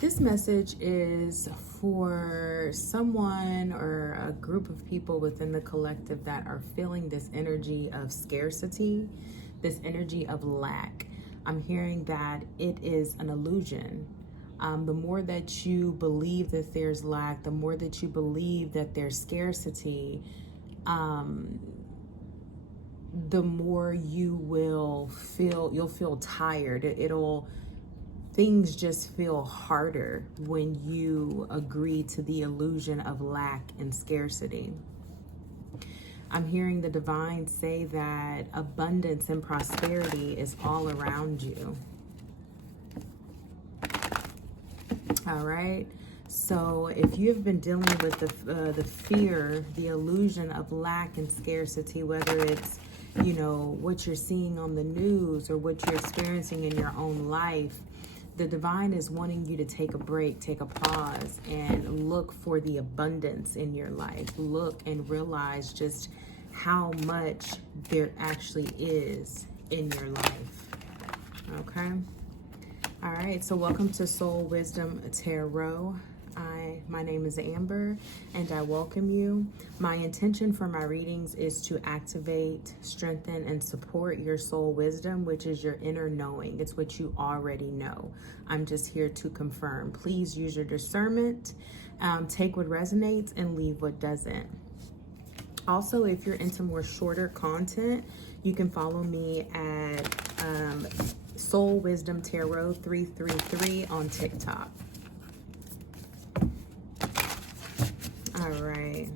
This message is for someone or a group of people within the collective that are feeling this energy of scarcity, this energy of lack. I'm hearing that it is an illusion. The more that you believe that there's lack, the more that you believe that there's scarcity, the more you'll feel tired. Things just feel harder when you agree to the illusion of lack and scarcity. I'm hearing the divine say that abundance and prosperity is all around you. All right. So if you've been dealing with the fear, the illusion of lack and scarcity, whether it's, what you're seeing on the news or what you're experiencing in your own life, the divine is wanting you to take a break, take a pause, and look for the abundance in your life. Look and realize just how much there actually is in your life. Okay? All right, so welcome to Soul Wisdom Tarot. My name is Amber, and I welcome you. My intention for my readings is to activate, strengthen, and support your soul wisdom, which is your inner knowing. It's what you already know. I'm just here to confirm. Please use your discernment, take what resonates, and leave what doesn't. Also, if you're into more shorter content, you can follow me at Soul Wisdom Tarot 333 on TikTok. All right,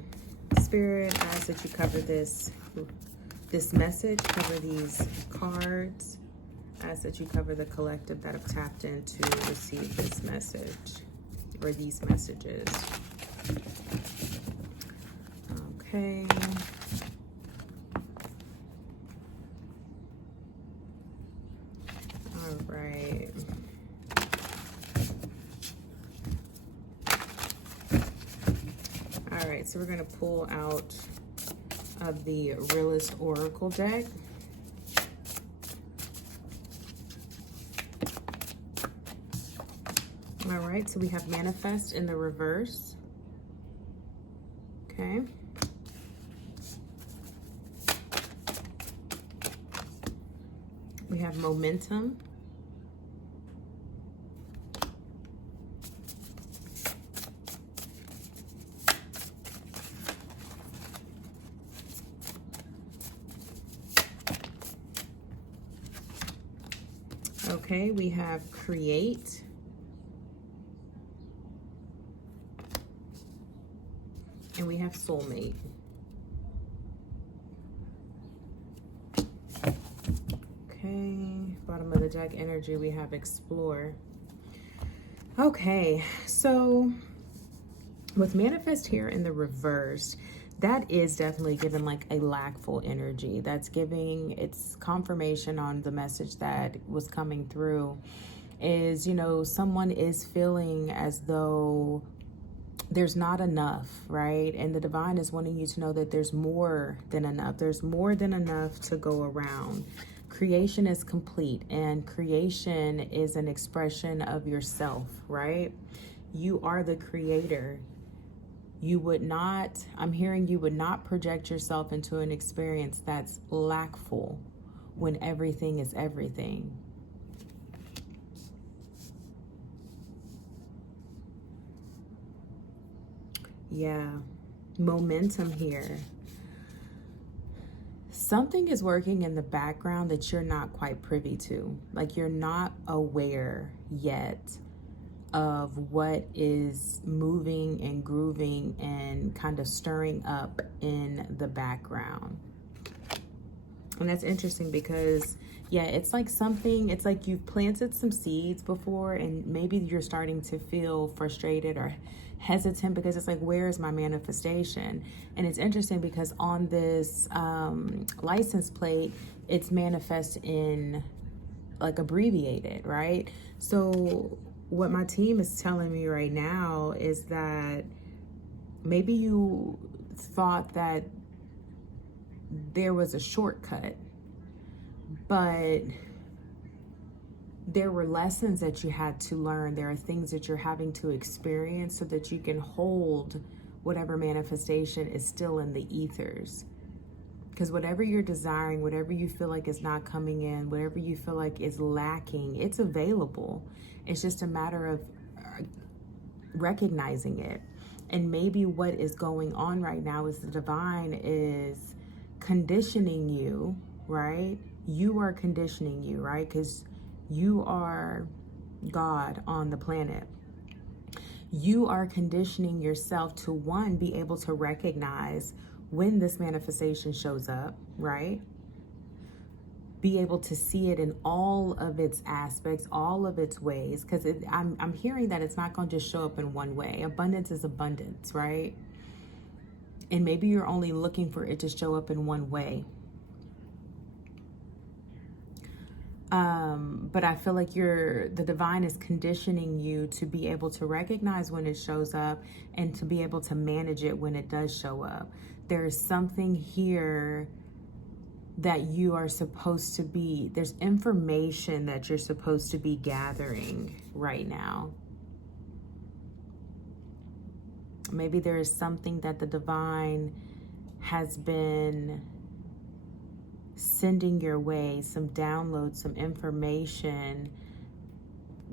Spirit, I ask that you cover this message, cover these cards. I ask that you cover the collective that have tapped in to receive this message or these messages. Okay. All right. All right, so we're going to pull out of the Realist Oracle deck. All right, so we have Manifest in the reverse. Okay. We have Momentum. Okay, we have Create. And we have Soulmate. Okay, bottom of the deck energy, we have Explore. Okay, so with Manifest here in the reverse, that is definitely giving like a lackful energy. That's giving, it's confirmation on the message that was coming through is, someone is feeling as though there's not enough, right? And the divine is wanting you to know that there's more than enough. There's more than enough to go around. Creation is complete, and creation is an expression of yourself, right? You are the creator. You would not, I'm hearing you would not project yourself into an experience that's lackful when everything is everything. Yeah, momentum here. Something is working in the background that you're not quite privy to. Like you're not aware yet of what is moving and grooving and kind of stirring up in the background. And that's interesting because, yeah, it's like something, it's like you've planted some seeds before and maybe you're starting to feel frustrated or hesitant because it's like, where is my manifestation? And it's interesting because on this license plate, it's manifest in like abbreviated, right? So what my team is telling me right now is that maybe you thought that there was a shortcut, but there were lessons that you had to learn. There are things that you're having to experience so that you can hold whatever manifestation is still in the ethers. Because whatever you're desiring, whatever you feel like is not coming in, whatever you feel like is lacking, it's available. It's just a matter of recognizing it. And maybe what is going on right now is the divine is conditioning you, right? You are conditioning you, right? Because you are God on the planet. You are conditioning yourself to, one, be able to recognize when this manifestation shows up, right? Be able to see it in all of its aspects, all of its ways, because I'm hearing that it's not going to just show up in one way. Abundance is abundance, right? And maybe you're only looking for it to show up in one way. But I feel like the divine is conditioning you to be able to recognize when it shows up and to be able to manage it when it does show up. There is something here that you are supposed to be, there's information that you're supposed to be gathering right now. Maybe there is something that the divine has been sending your way, some downloads, some information,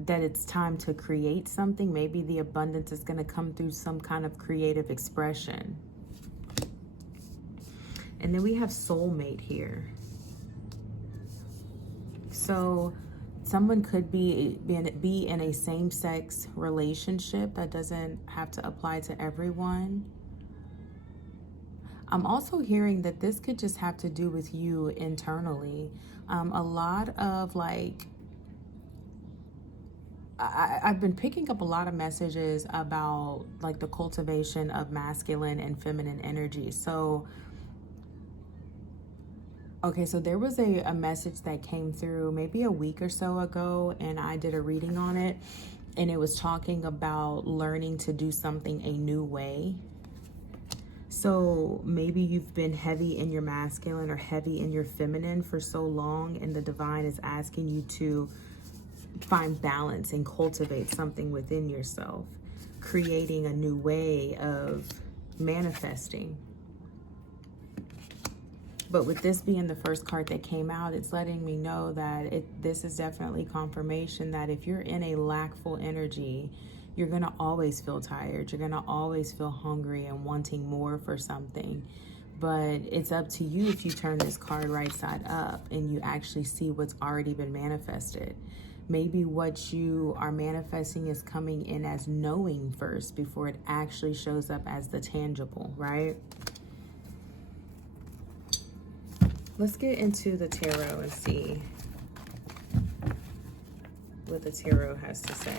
that it's time to create something. Maybe the abundance is going to come through some kind of creative expression. And then we have soulmate here. So someone could be in a same-sex relationship. That doesn't have to apply to everyone. I'm also hearing that this could just have to do with you internally. A lot of I've been picking up a lot of messages about like the cultivation of masculine and feminine energy. So, okay, so there was a message that came through maybe a week or so ago, and I did a reading on it, and it was talking about learning to do something a new way. So maybe you've been heavy in your masculine or heavy in your feminine for so long, and the divine is asking you to find balance and cultivate something within yourself, creating a new way of manifesting. But with this being the first card that came out, it's letting me know that this is definitely confirmation that if you're in a lackful energy, you're going to always feel tired. You're going to always feel hungry and wanting more for something. But it's up to you if you turn this card right side up and you actually see what's already been manifested. Maybe what you are manifesting is coming in as knowing first before it actually shows up as the tangible, right? Let's get into the tarot and see what the tarot has to say.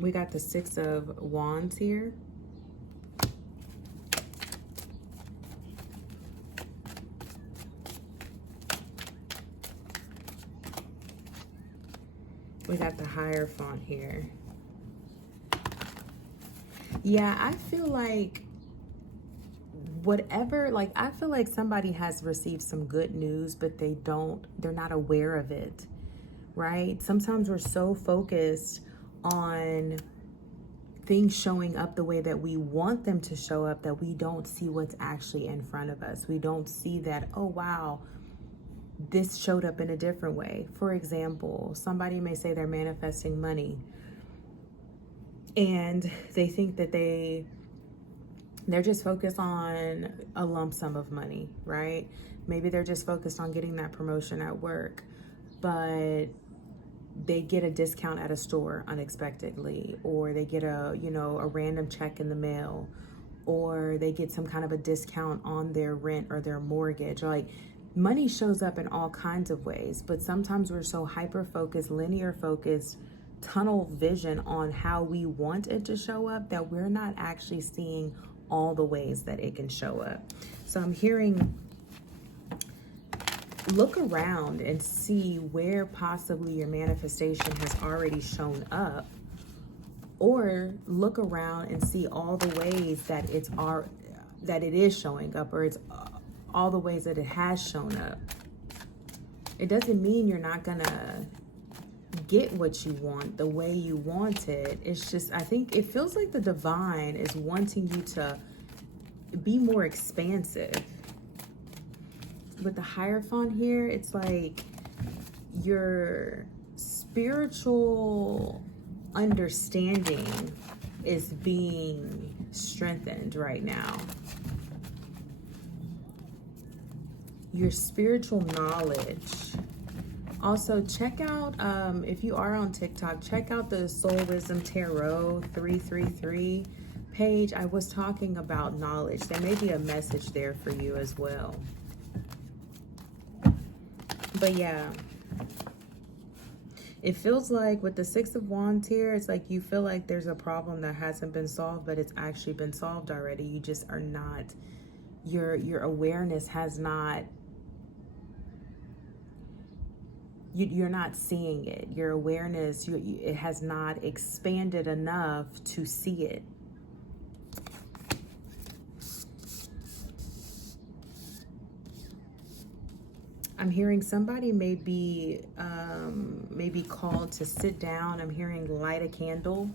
We got the Six of Wands here. We got the Hierophant here. Yeah, I feel like I feel like somebody has received some good news, but they're not aware of it, right? Sometimes we're so focused on things showing up the way that we want them to show up that we don't see what's actually in front of us. We don't see that, oh, wow, this showed up in a different way. For example, somebody may say they're manifesting money and they think that they're just focused on a lump sum of money, right? Maybe they're just focused on getting that promotion at work, but they get a discount at a store unexpectedly, or they get a random check in the mail, or they get some kind of a discount on their rent or their mortgage. Like, money shows up in all kinds of ways, but sometimes we're so hyper-focused, linear-focused, tunnel vision on how we want it to show up that we're not actually seeing all the ways that it can show up. So I'm hearing look around and see where possibly your manifestation has already shown up, or look around and see all the ways that that it is showing up, or it's all the ways that it has shown up. It doesn't mean you're not gonna get what you want the way you want it. It's just, I think it feels like the divine is wanting you to be more expansive. With the Hierophant here, it's like your spiritual understanding is being strengthened right now. Your spiritual knowledge. Also, check out, if you are on TikTok, check out the Soul Wisdom Tarot 333 page. I was talking about knowledge. There may be a message there for you as well. But yeah, it feels like with the Six of Wands here, it's like you feel like there's a problem that hasn't been solved, but it's actually been solved already. You just are not, your awareness has not, you're not seeing it. Your awareness, it has not expanded enough to see it. I'm hearing somebody may be called to sit down. I'm hearing light a candle.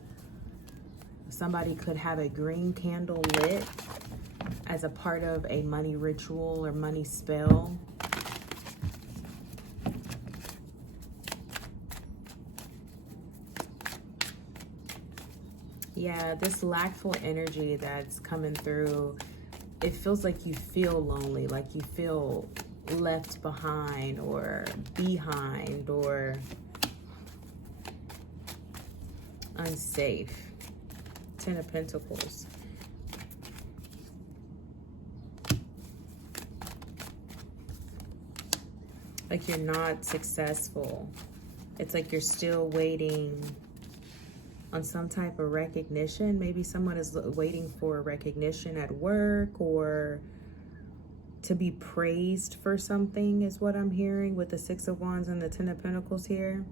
Somebody could have a green candle lit as a part of a money ritual or money spell. Yeah, this lackful energy that's coming through, it feels like you feel lonely, like you feel left behind or behind or unsafe. Ten of Pentacles. Like you're not successful. It's like you're still waiting on some type of recognition. Maybe someone is waiting for recognition at work or to be praised for something is what I'm hearing with the Six of Wands and the Ten of Pentacles here.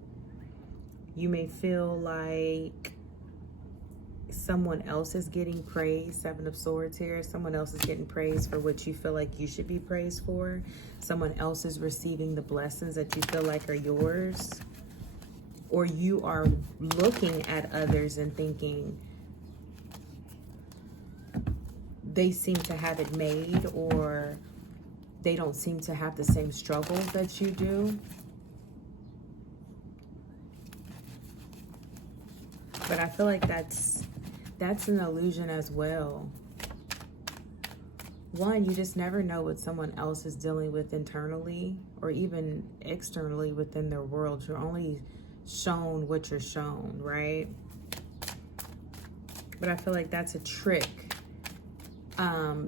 You may feel like someone else is getting praised. Seven of Swords here. Someone else is getting praised for what you feel like you should be praised for. Someone else is receiving the blessings that you feel like are yours. Or you are looking at others and thinking they seem to have it made, or they don't seem to have the same struggles that you do. But I feel like that's an illusion as well. One, you just never know what someone else is dealing with internally or even externally within their world. You're only shown what you're shown, right? But I feel like that's a trick.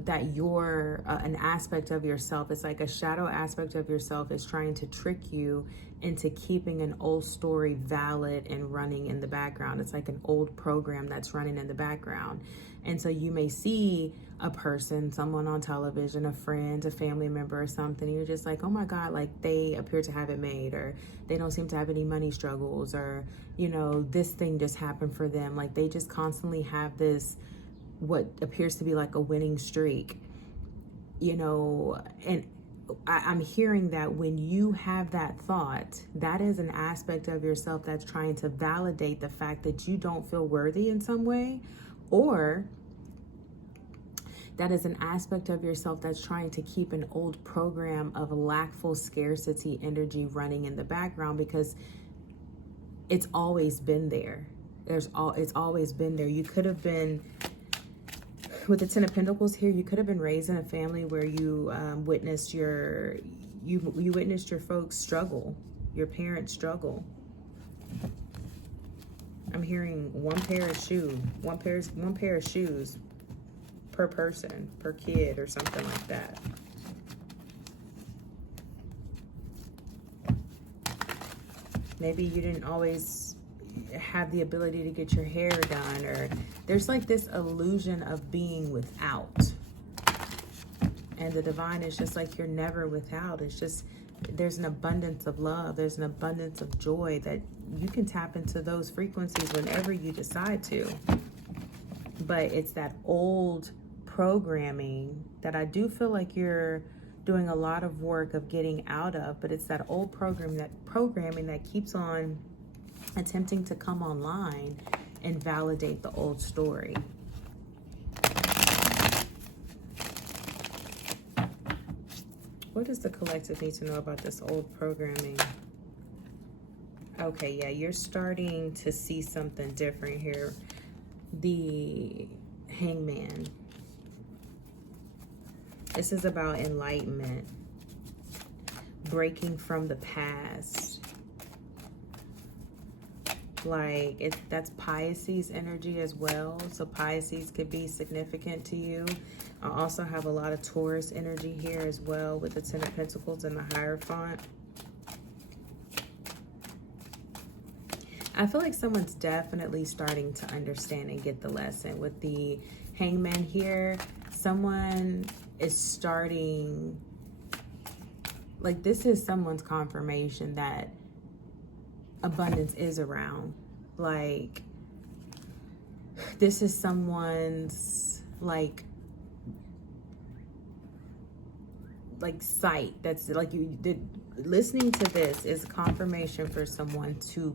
That you're an aspect of yourself. It's like a shadow aspect of yourself is trying to trick you into keeping an old story valid and running in the background. It's like an old program that's running in the background. And so you may see a person, someone on television, a friend, a family member or something, and you're just like, oh my God, like they appear to have it made, or they don't seem to have any money struggles, or, you know, this thing just happened for them. Like they just constantly have this, what appears to be like a winning streak, you know. And I'm hearing that when you have that thought, that is an aspect of yourself that's trying to validate the fact that you don't feel worthy in some way, or that is an aspect of yourself that's trying to keep an old program of lackful scarcity energy running in the background, because it's always been there. It's always been there. You could have been, with the Ten of Pentacles here, you could have been raised in a family where you witnessed you witnessed your folks struggle, your parents struggle. I'm hearing one pair of shoes per person, per kid, or something like that. Maybe you didn't always have the ability to get your hair done, or there's like this illusion of being without. And the divine is just like you're never without. It's just, there's an abundance of love. There's an abundance of joy that you can tap into those frequencies whenever you decide to. But it's that old programming that I do feel like you're doing a lot of work of getting out of, but it's that old programming that keeps on attempting to come online and validate the old story. What does the collective need to know about this old programming? Okay, yeah, you're starting to see something different here. The Hangman. This is about enlightenment, breaking from the past. Like, that's Pisces energy as well. So Pisces could be significant to you. I also have a lot of Taurus energy here as well with the Ten of Pentacles and the Hierophant. I feel like someone's definitely starting to understand and get the lesson. With the Hangman here, someone is starting, like, this is someone's confirmation that abundance is around. Like, this is someone's like sight. That's like, listening to this is confirmation for someone to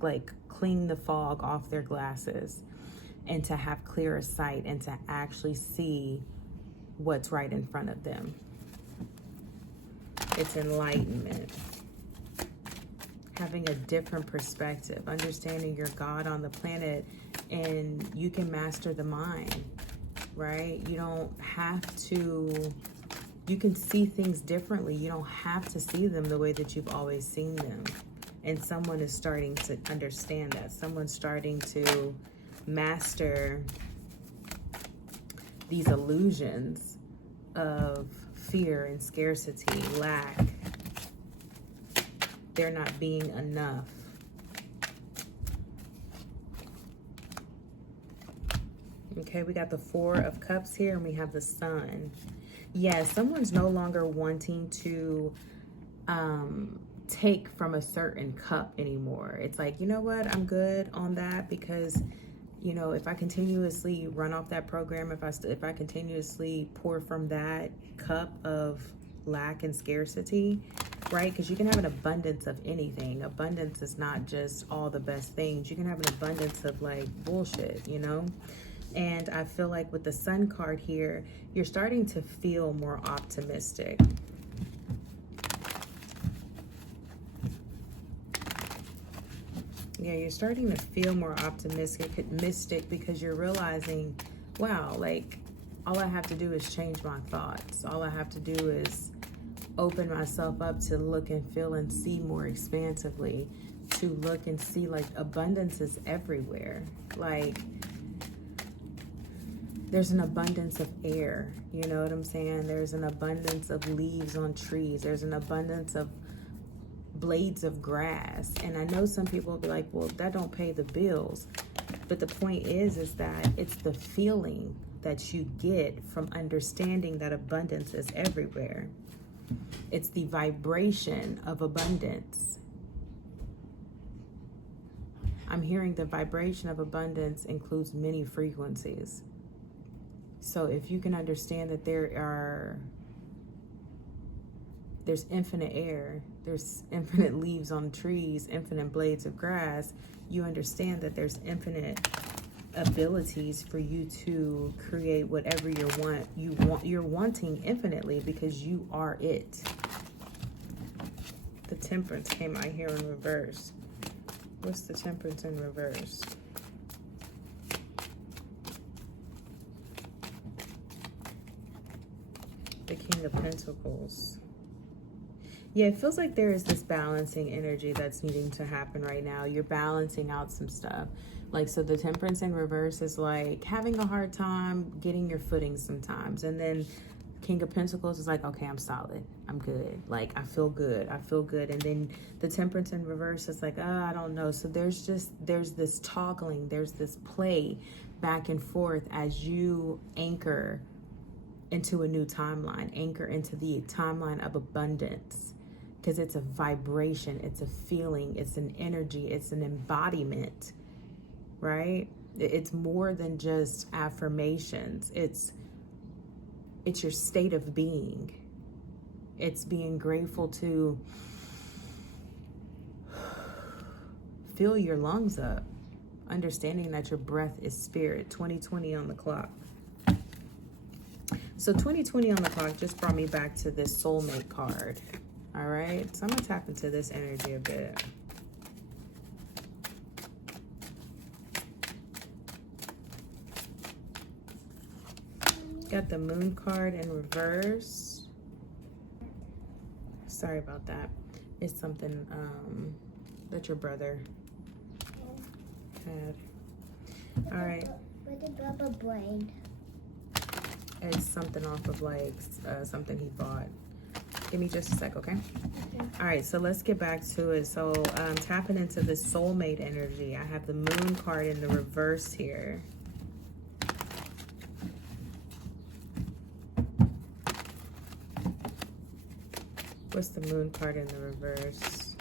like clean the fog off their glasses and to have clearer sight and to actually see what's right in front of them. It's enlightenment. Having a different perspective, understanding you're God on the planet and you can master the mind, right? You don't have to, you can see things differently. You don't have to see them the way that you've always seen them. And someone is starting to understand that. Someone's starting to master these illusions of fear and scarcity, lack. They're not being enough. Okay, we got the Four of Cups here and we have the Sun. Yeah, someone's no longer wanting to take from a certain cup anymore. It's like, you know what, I'm good on that because, you know, if I continuously run off that program, if I continuously pour from that cup of lack and scarcity, right? Because you can have an abundance of anything. Abundance is not just all the best things. You can have an abundance of like bullshit, you know? And I feel like with the Sun card here, you're starting to feel more optimistic. Yeah, you're starting to feel more optimistic because you're realizing, wow, like all I have to do is change my thoughts. All I have to do is open myself up to look and feel and see more expansively, to look and see like abundance is everywhere. Like there's an abundance of air, you know what I'm saying? There's an abundance of leaves on trees. There's an abundance of blades of grass. And I know some people will be like, well, that don't pay the bills. But the point is that it's the feeling that you get from understanding that abundance is everywhere. It's the vibration of abundance. I'm hearing the vibration of abundance includes many frequencies. So if you can understand that there's infinite air, there's infinite leaves on trees, infinite blades of grass, you understand that there's infinite abilities for you to create whatever you're wanting infinitely because you are it. The Temperance came out here in reverse. What's the Temperance in reverse? The King of Pentacles. Yeah, it feels like there is this balancing energy that's needing to happen right now. You're balancing out some stuff. Like, so the Temperance in reverse is like having a hard time getting your footing sometimes. And then King of Pentacles is like, okay, I'm solid. I'm good. Like, I feel good. I feel good. And then the Temperance in reverse is like, oh, I don't know. So there's this toggling. There's this play back and forth as you anchor into a new timeline, anchor into the timeline of abundance, because it's a vibration, it's a feeling, it's an energy, it's an embodiment, right? It's more than just affirmations. It's your state of being. It's being grateful to fill your lungs up, understanding that your breath is spirit. 2020 on the clock. So 2020 on the clock just brought me back to this soulmate card. All right, so I'm gonna tap into this energy a bit. Got the moon card in reverse. Sorry about that. It's something that your brother had. All right. What did Bubba brain? It's something off of like something he bought. Give me just a sec, okay? All right, so let's get back to it. So tapping into the soulmate energy. I have the moon card in the reverse here. What's the moon card in the reverse?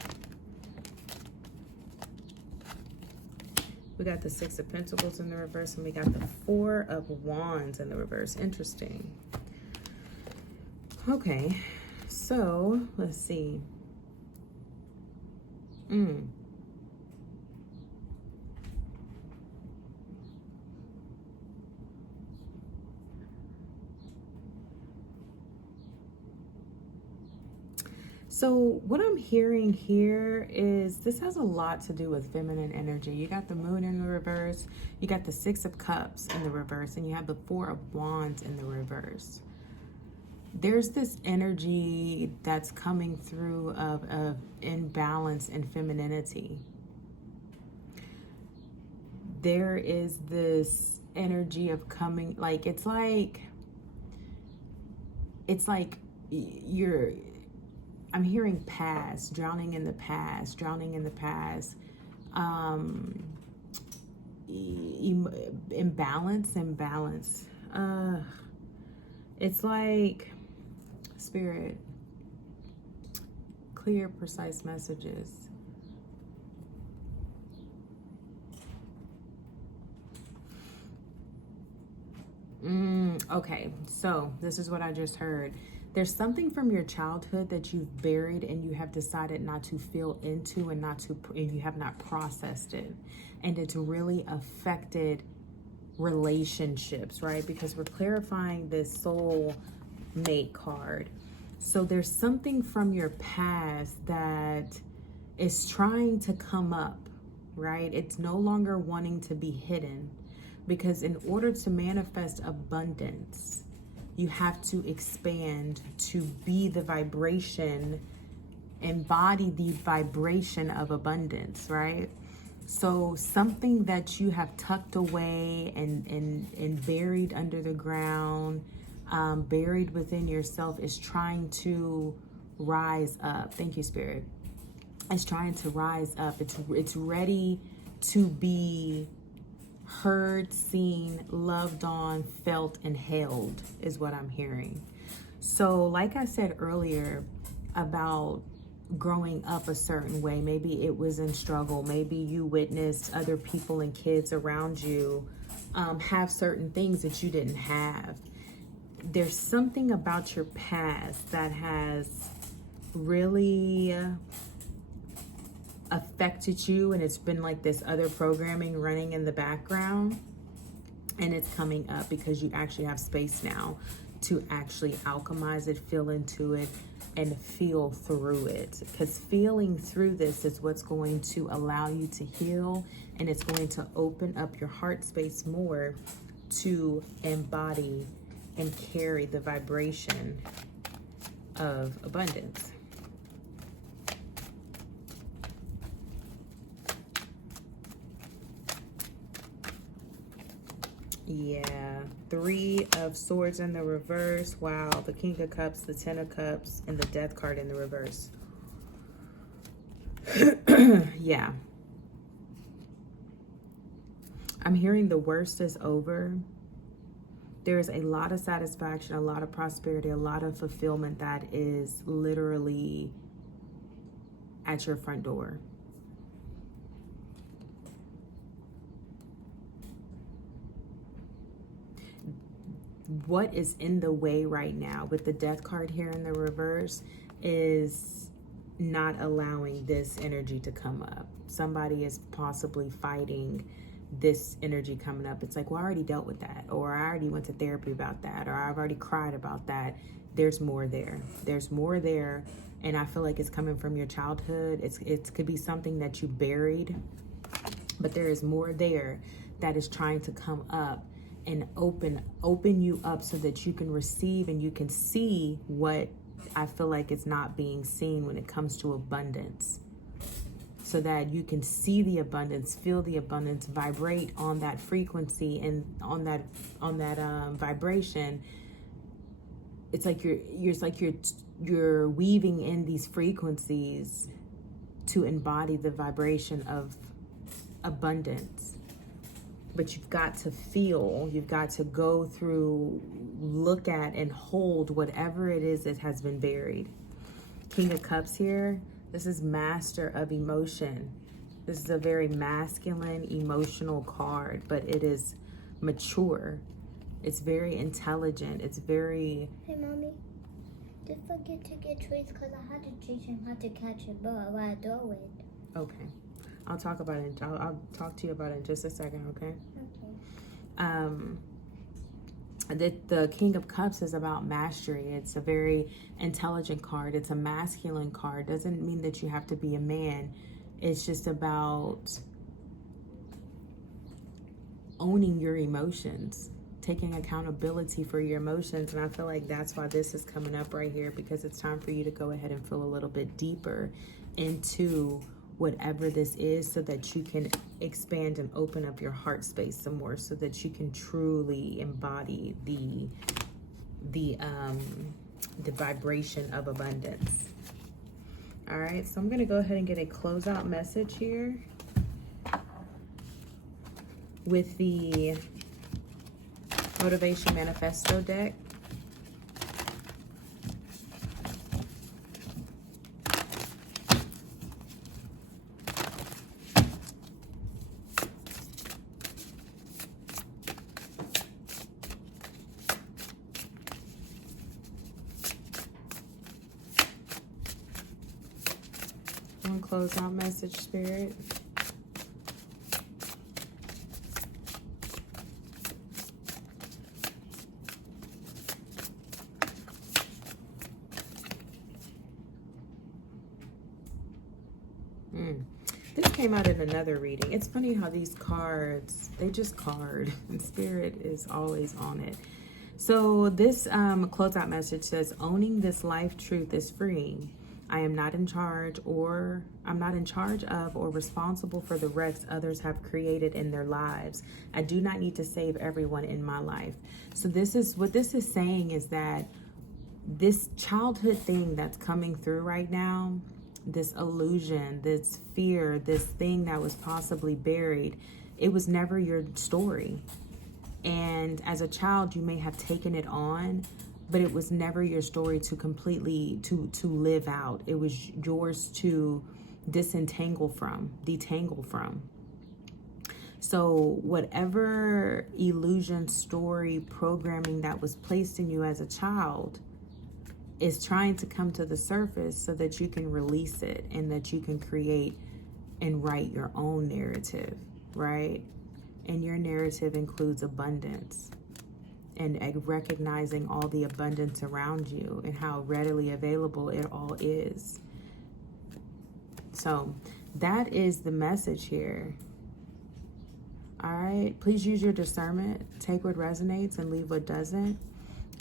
We got the 6 of Pentacles in the reverse, and we got the 4 of Wands in the reverse. Interesting. Okay, so let's see. So what I'm hearing here is this has a lot to do with feminine energy. You got the moon in the reverse, you got the 6 of Cups in the reverse, and you have the 4 of Wands in the reverse. There's this energy that's coming through of imbalance and femininity. There is this energy of coming, like it's like you're, I'm hearing past, drowning in the past, imbalance. It's like, Spirit, clear, precise messages. Okay, so this is what I just heard. There's something from your childhood that you've buried and you have decided not to feel into and you have not processed it. And it's really affected relationships, right? Because we're clarifying this soul mate card. So there's something from your past that is trying to come up, right? It's no longer wanting to be hidden, because in order to manifest abundance, you have to expand to be the vibration, embody the vibration of abundance, right? So something that you have tucked away and buried under the ground, buried within yourself, is trying to rise up. Thank you, Spirit. It's trying to rise up. It's ready to be heard, seen, loved on, felt, and held is what I'm hearing. So like I said earlier about growing up a certain way, maybe it was in struggle, maybe you witnessed other people and kids around you have certain things that you didn't have. There's something about your past that has really affected you, and it's been like this other programming running in the background, and it's coming up because you actually have space now to actually alchemize it, feel into it, and feel through it. Because feeling through this is what's going to allow you to heal, and it's going to open up your heart space more to embody and carry the vibration of abundance. Yeah, 3 of Swords in the reverse. Wow, the King of Cups, the 10 of Cups, and the Death card in the reverse. Yeah. I'm hearing the worst is over. There's a lot of satisfaction, a lot of prosperity, a lot of fulfillment that is literally at your front door. What is in the way right now with the death card here in the reverse is not allowing this energy to come up. Somebody is possibly fighting this energy coming up. It's like, well, I already dealt with that, or I already went to therapy about that, or I've already cried about that. There's more there. There's more there. And I feel like it's coming from your childhood. It could be something that you buried, but there is more there that is trying to come up and open you up so that you can receive and you can see what I feel like is not being seen when it comes to abundance. So that you can see the abundance, feel the abundance, vibrate on that frequency, and on that vibration. It's like you're weaving in these frequencies to embody the vibration of abundance. But you've got to feel, you've got to go through, look at, and hold whatever it is that has been buried. King of Cups here. This is Master of Emotion. This is a very masculine, emotional card, but it is mature. It's very intelligent. It's very... Hey, Mommy. Don't forget to get treats because I had to teach him how to catch a ball while I throw it. Okay. I'll talk about it. I'll talk to you about it in just a second, okay? Okay. The King of Cups is about mastery. It's a very intelligent card. It's a masculine card. Doesn't mean that you have to be a man. It's just about owning your emotions, taking accountability for your emotions. And I feel like that's why this is coming up right here, because it's time for you to go ahead and feel a little bit deeper into whatever this is, so that you can expand and open up your heart space some more, so that you can truly embody the vibration of abundance. All right, so I'm going to go ahead and get a closeout message here with the Motivation Manifesto deck. One closeout message, Spirit. This came out in another reading. It's funny how these cards, they just card, and Spirit is always on it. So this closeout message says, owning this life truth is freeing. I am not in charge of or responsible for the wrecks others have created in their lives. I do not need to save everyone in my life. So this is what this is saying, is that this childhood thing that's coming through right now, this illusion, this fear, this thing that was possibly buried, it was never your story. And as a child, you may have taken it on, but it was never your story to completely to live out. It was yours to detangle from. So whatever illusion, story, programming that was placed in you as a child is trying to come to the surface so that you can release it, and that you can create and write your own narrative, right? And your narrative includes abundance, and recognizing all the abundance around you and how readily available it all is. So that is the message here. All right, please use your discernment. Take what resonates and leave what doesn't.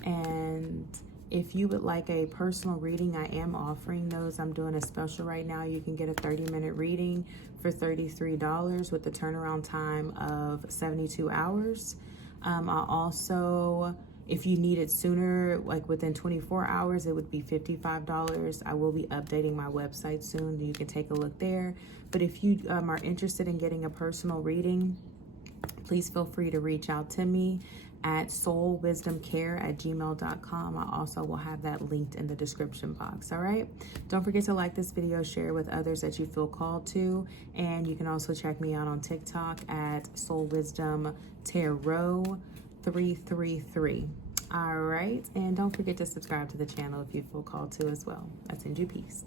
And if you would like a personal reading, I am offering those. I'm doing a special right now. You can get a 30-minute reading for $33 with the turnaround time of 72 hours. I also, if you need it sooner, like within 24 hours, it would be $55. I will be updating my website soon. You can take a look there. But if you are interested in getting a personal reading, please feel free to reach out to me. at soulwisdomcare@gmail.com. I also will have that linked in the description box. All right. Don't forget to like this video, share with others that you feel called to. And you can also check me out on TikTok at Soul Wisdom Tarot 333. All right. And don't forget to subscribe to the channel if you feel called to as well. I send you peace.